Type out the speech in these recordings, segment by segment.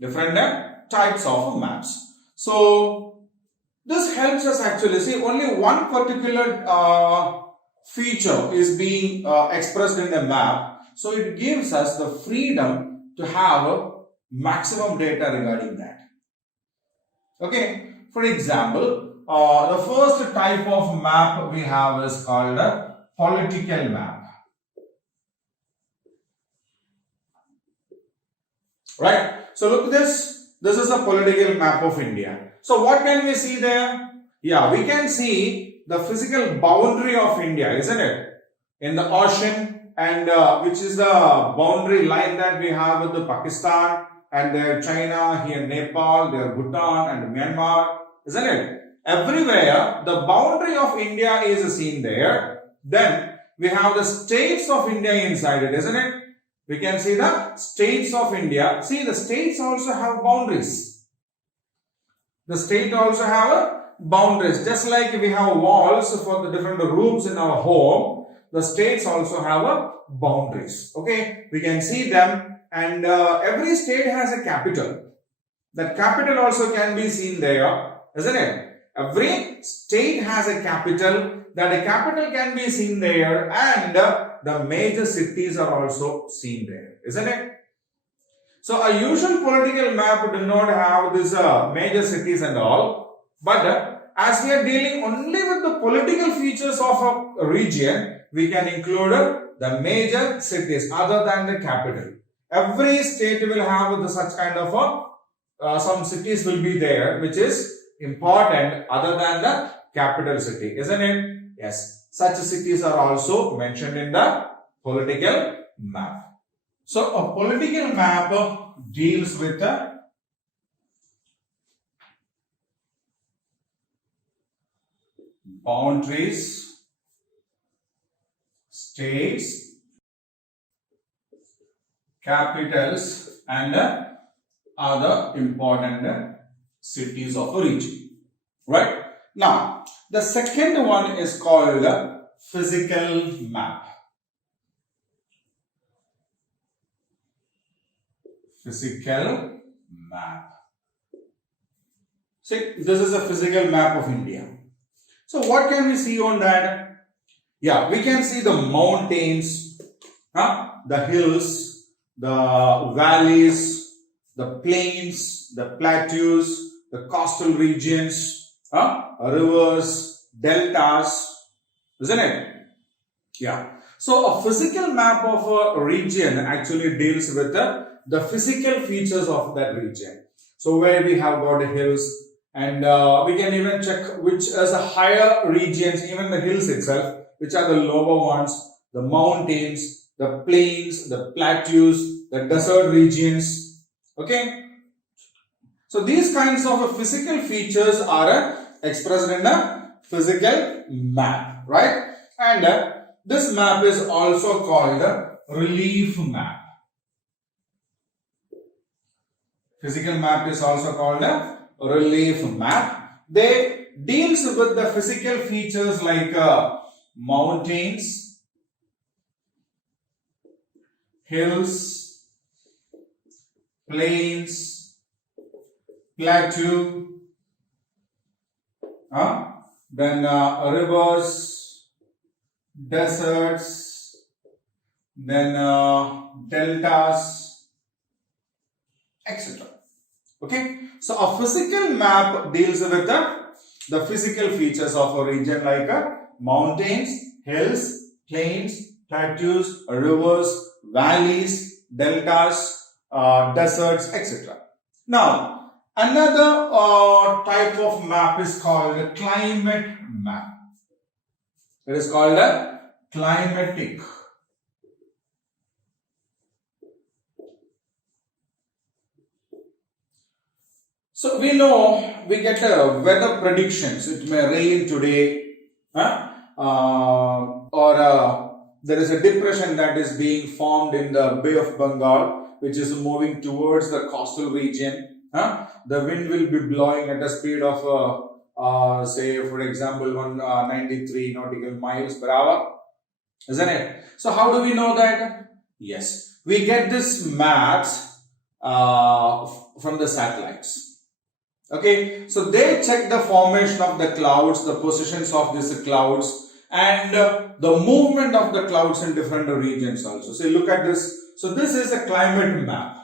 different types of maps. So this helps us actually see only one particular feature is being expressed in the map. So it gives us the freedom to have maximum data regarding that. Okay, for example, the first type of map we have is called a political map. Right? So look at this. This is a political map of India. So what can we see there? Yeah, we can see the physical boundary of India, isn't it? In the ocean, and which is the boundary line that we have with the Pakistan, and there China, here Nepal, there Bhutan and Myanmar, isn't it? Everywhere the boundary of India is seen there. Then we have the states of India inside it, isn't it? We can see the states of India. See, the states also have boundaries. The state also have boundaries. Just like we have walls for the different rooms in our home, the states also have boundaries. Okay, we can see them, and every state has a capital. That capital also can be seen there, isn't it? Every state has a capital. That a capital can be seen there, and the major cities are also seen there, isn't it? So a usual political map do not have these major cities and all, but as we are dealing only with the political features of a region, we can include the major cities other than the capital. Every state will have such kind of some cities will be there, which is important other than the capital city, isn't it? Yes, such cities are also mentioned in the political map. So a political map deals with the boundaries, states, capitals and other important cities of a region. Right? Now, the second one is called physical map. Physical map. See, this is a physical map of India. So what can we see on that? Yeah, we can see the mountains, the hills, the valleys, the plains, the plateaus, the coastal regions, rivers, deltas, isn't it? Yeah. So a physical map of a region actually deals with the physical features of that region. So where we have got hills, and we can even check which is a higher regions, even the hills itself, which are the lower ones, the mountains, the plains, the plateaus, the desert regions. Okay. So these kinds of physical features are expressed in a physical map, right? And this map is also called a relief map. Physical map is also called a relief map. They deals with the physical features like mountains, hills, plains, plateau, then rivers, deserts, then deltas, etc. Okay, so a physical map deals with the physical features of a region like mountains, hills, plains, plateaus, rivers, valleys, deltas, deserts, etc. Now, another type of map is called a climate map. It is called a climatic. So we know we get weather predictions. It may rain today, or there is a depression that is being formed in the Bay of Bengal, which is moving towards the coastal region. The wind will be blowing at a speed of say for example 193 nautical miles per hour, isn't it? So how do we know that? Yes, we get this maps from the satellites. Okay, so they check the formation of the clouds, the positions of these clouds, and the movement of the clouds in different regions also. So look at this. So this is a climate map.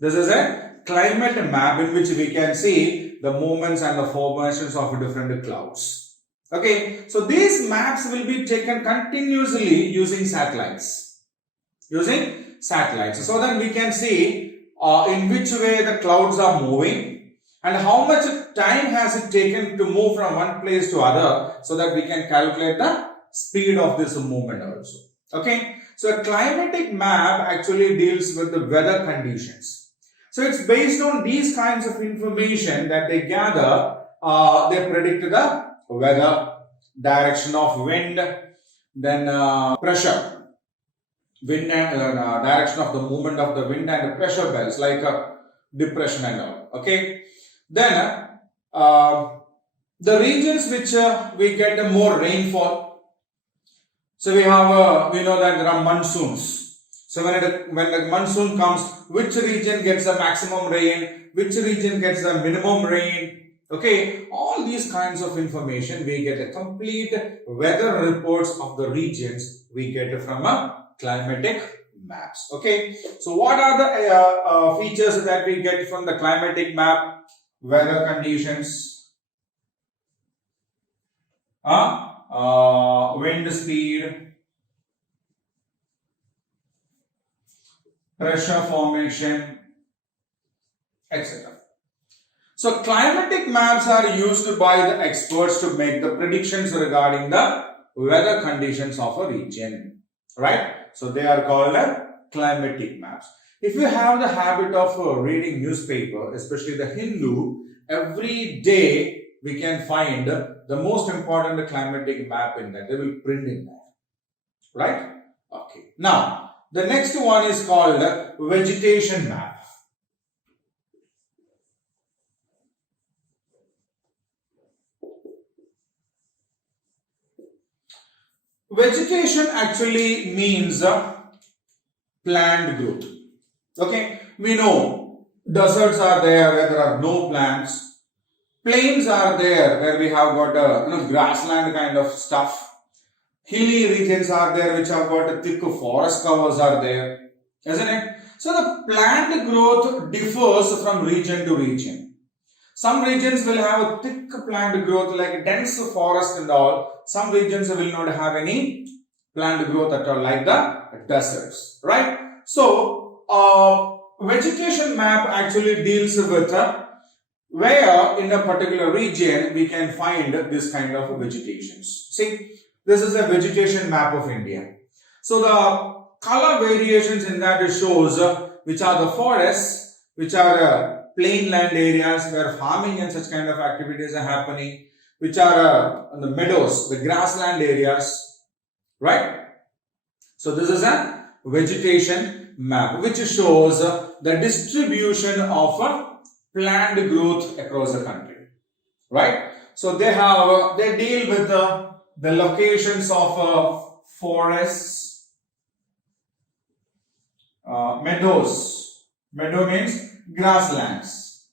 This is a climate map in which we can see the movements and the formations of different clouds. Okay, so these maps will be taken continuously using satellites. So then we can see in which way the clouds are moving and how much time has it taken to move from one place to other, so that we can calculate the speed of this movement also. Okay, so a climatic map actually deals with the weather conditions. So it's based on these kinds of information that they gather. They predict the weather, direction of wind, then pressure, wind and direction of the movement of the wind and the pressure belts like depression and all. Okay, then the regions which we get more rainfall. So we have we know that there are monsoons. So when the monsoon comes, which region gets the maximum rain, which region gets the minimum rain. Okay, all these kinds of information we get a complete weather reports of the regions we get from a climatic maps. Okay, so what are the features that we get from the climatic map? Weather conditions, wind speed, pressure formation, etc. So climatic maps are used by the experts to make the predictions regarding the weather conditions of a region, right? So they are called climatic maps. If you have the habit of reading newspaper, especially the Hindu, every day we can find the most important climatic map in that. They will print in that, right? Okay. Now, the next one is called vegetation map. Vegetation actually means plant growth. Okay, we know deserts are there where there are no plants. Plains are there where we have got grassland kind of stuff. Hilly regions are there which have got a thick forest covers are there, isn't it? So the plant growth differs from region to region. Some regions will have a thick plant growth like dense forest and all. Some regions will not have any plant growth at all like the deserts, right? So vegetation map actually deals with where in a particular region we can find this kind of vegetations. See, this is a vegetation map of India. So the color variations in that shows which are the forests, which are plain land areas where farming and such kind of activities are happening, which are the meadows, the grassland areas, right? So this is a vegetation map which shows the distribution of plant growth across the country, right? So they deal with the locations of forests, meadows. Meadow means grasslands.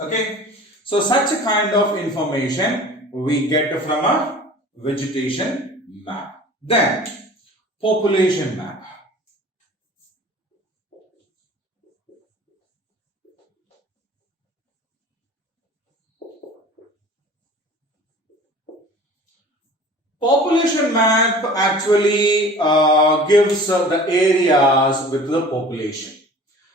Okay, so such a kind of information we get from a vegetation map. Then population map. Population map actually gives the areas with the population.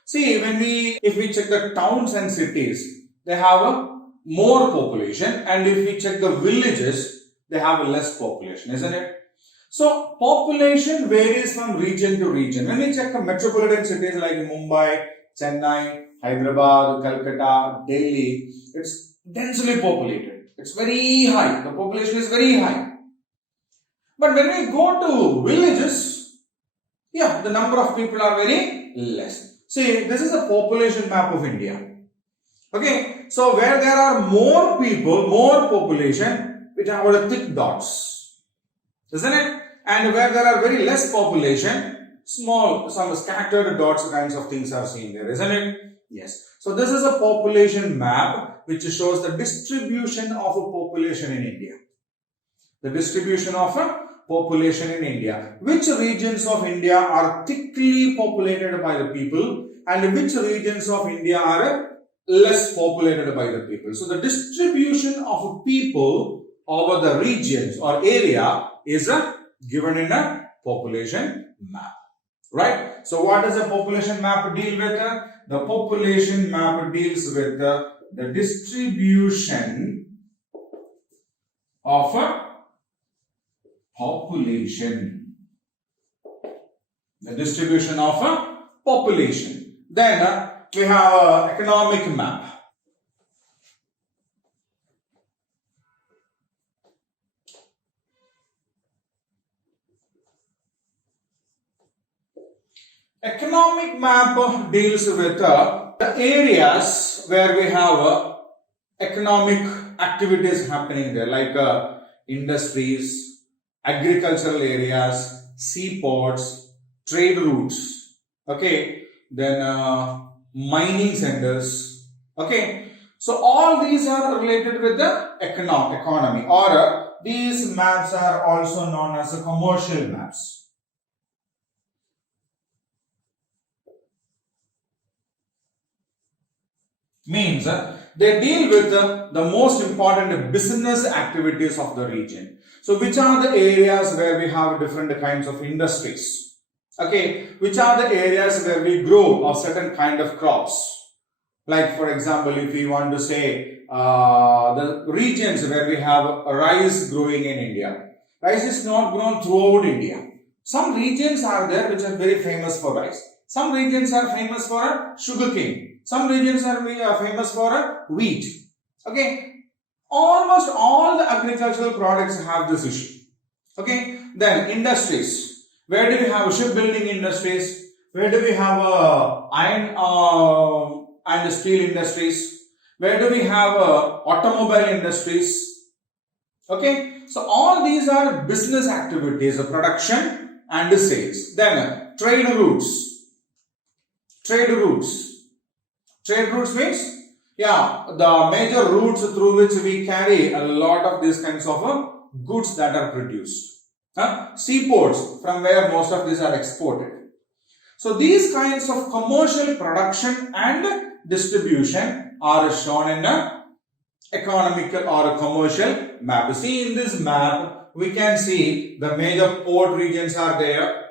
See, if we check the towns and cities, they have a more population, and if we check the villages, they have a less population, isn't it? So population varies from region to region. When we check the metropolitan cities like Mumbai, Chennai, Hyderabad, Calcutta, Delhi, it's densely populated. It's very high. The population is very high. But when we go to villages, yeah, the number of people are very less. See, this is a population map of India. Okay, so where there are more people, more population, we have got thick dots, isn't it? And where there are very less population, small, some scattered dots kinds of things are seen there, isn't it? Yes. So this is a population map which shows the distribution of a population in India. The distribution of a population in India. Which regions of India are thickly populated by the people and which regions of India are less populated by the people. So the distribution of people over the regions or area is given in a population map. Right? So what does a population map deal with? The population map deals with the distribution of a population. The distribution of a population. Then we have an economic map. Economic map deals with the areas where we have economic activities happening there, like industries, agricultural areas, seaports, trade routes, okay, then mining centers, okay. So all these are related with the economy, or these maps are also known as commercial maps. Means they deal with the most important business activities of the region. So which are the areas where we have different kinds of industries? Okay, which are the areas where we grow a certain kind of crops? Like for example, if we want to say the regions where we have rice growing in India. Rice is not grown throughout India. Some regions are there which are very famous for rice. Some regions are famous for sugarcane. Some regions are famous for wheat. Okay, almost all the agricultural products have this issue. Okay, then industries. Where do we have shipbuilding industries? Where do we have iron and steel industries? Where do we have automobile industries? Okay, so all these are business activities, production and sales. Then trade routes. Trade routes. Trade routes means, yeah, the major routes through which we carry a lot of these kinds of goods that are produced. Seaports, from where most of these are exported. So these kinds of commercial production and distribution are shown in a economical or a commercial map. See, in this map, we can see the major port regions are there.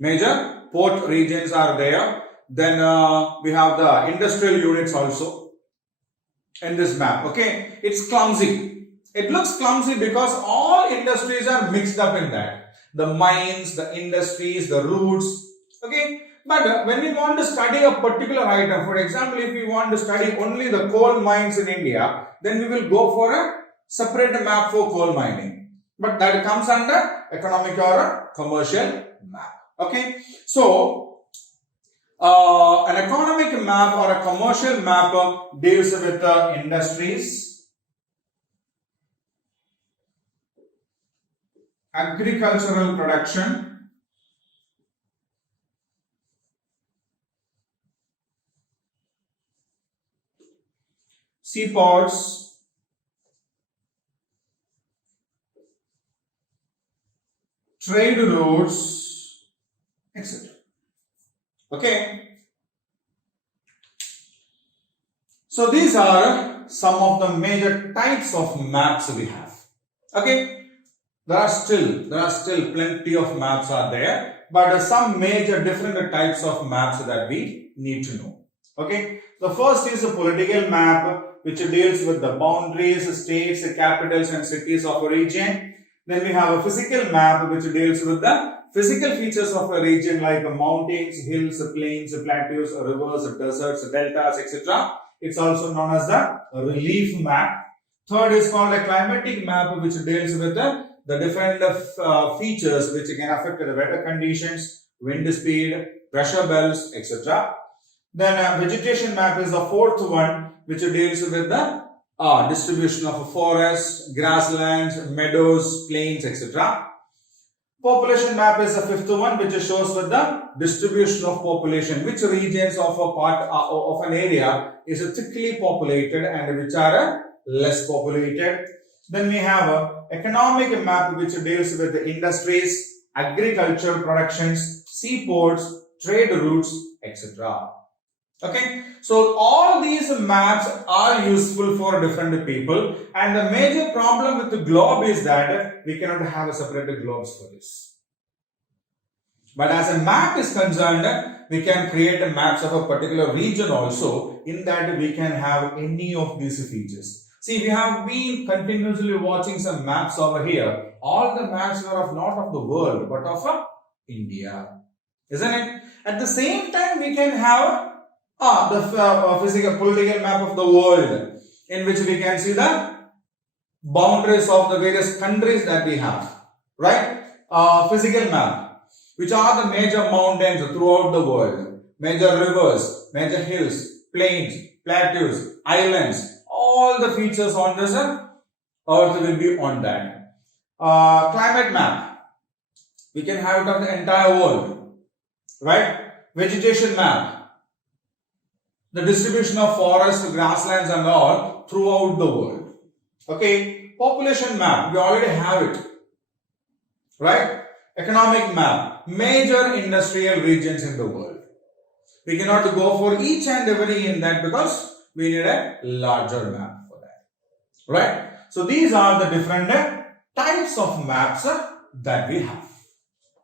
Major port regions are there. Then we have the industrial units also in this map. Okay, it's clumsy. It looks clumsy because all industries are mixed up in that. The mines, the industries, the routes. Okay, but when we want to study a particular item, for example, if we want to study only the coal mines in India, then we will go for a separate map for coal mining. But that comes under economic or commercial map. Okay, so an economic map or a commercial map deals with industries, agricultural production, seaports, trade routes, etc. Okay. So these are some of the major types of maps we have. Okay. There are still plenty of maps are there, but some major different types of maps that we need to know. Okay. The first is a political map, which deals with the boundaries, states, capitals and cities of a region. Then we have a physical map, which deals with the physical features of a region like mountains, hills, plains, plateaus, rivers, deserts, deltas, etc. It's also known as the relief map. Third is called a climatic map, which deals with the different features which can affect the weather conditions, wind speed, pressure belts, etc. Then vegetation map is the fourth one, which deals with the distribution of forests, grasslands, meadows, plains, etc. Population map is the fifth one, which shows with the distribution of population, which regions of a part of an area is thickly populated and which are less populated. Then we have a economic map which deals with the industries, agricultural productions, seaports, trade routes, etc. Okay, so all these maps are useful for different people, and the major problem with the globe is that we cannot have a separate globes for this. But as a map is concerned, we can create a maps of a particular region also. In that we can have any of these features. See, we have been continuously watching some maps over here. All the maps are of not of the world but of India, isn't it? At the same time, we can have the physical political map of the world, in which we can see the boundaries of the various countries that we have, right? Physical map, which are the major mountains throughout the world, major rivers, major hills, plains, plateaus, islands, all the features on this earth will be on that. Climate map, we can have it of the entire world, right? Vegetation map, the distribution of forests, grasslands and all throughout the world. Okay, population map, we already have it, right? Economic map, major industrial regions in the world. We cannot go for each and every in that because we need a larger map for that, right? So these are the different types of maps that we have.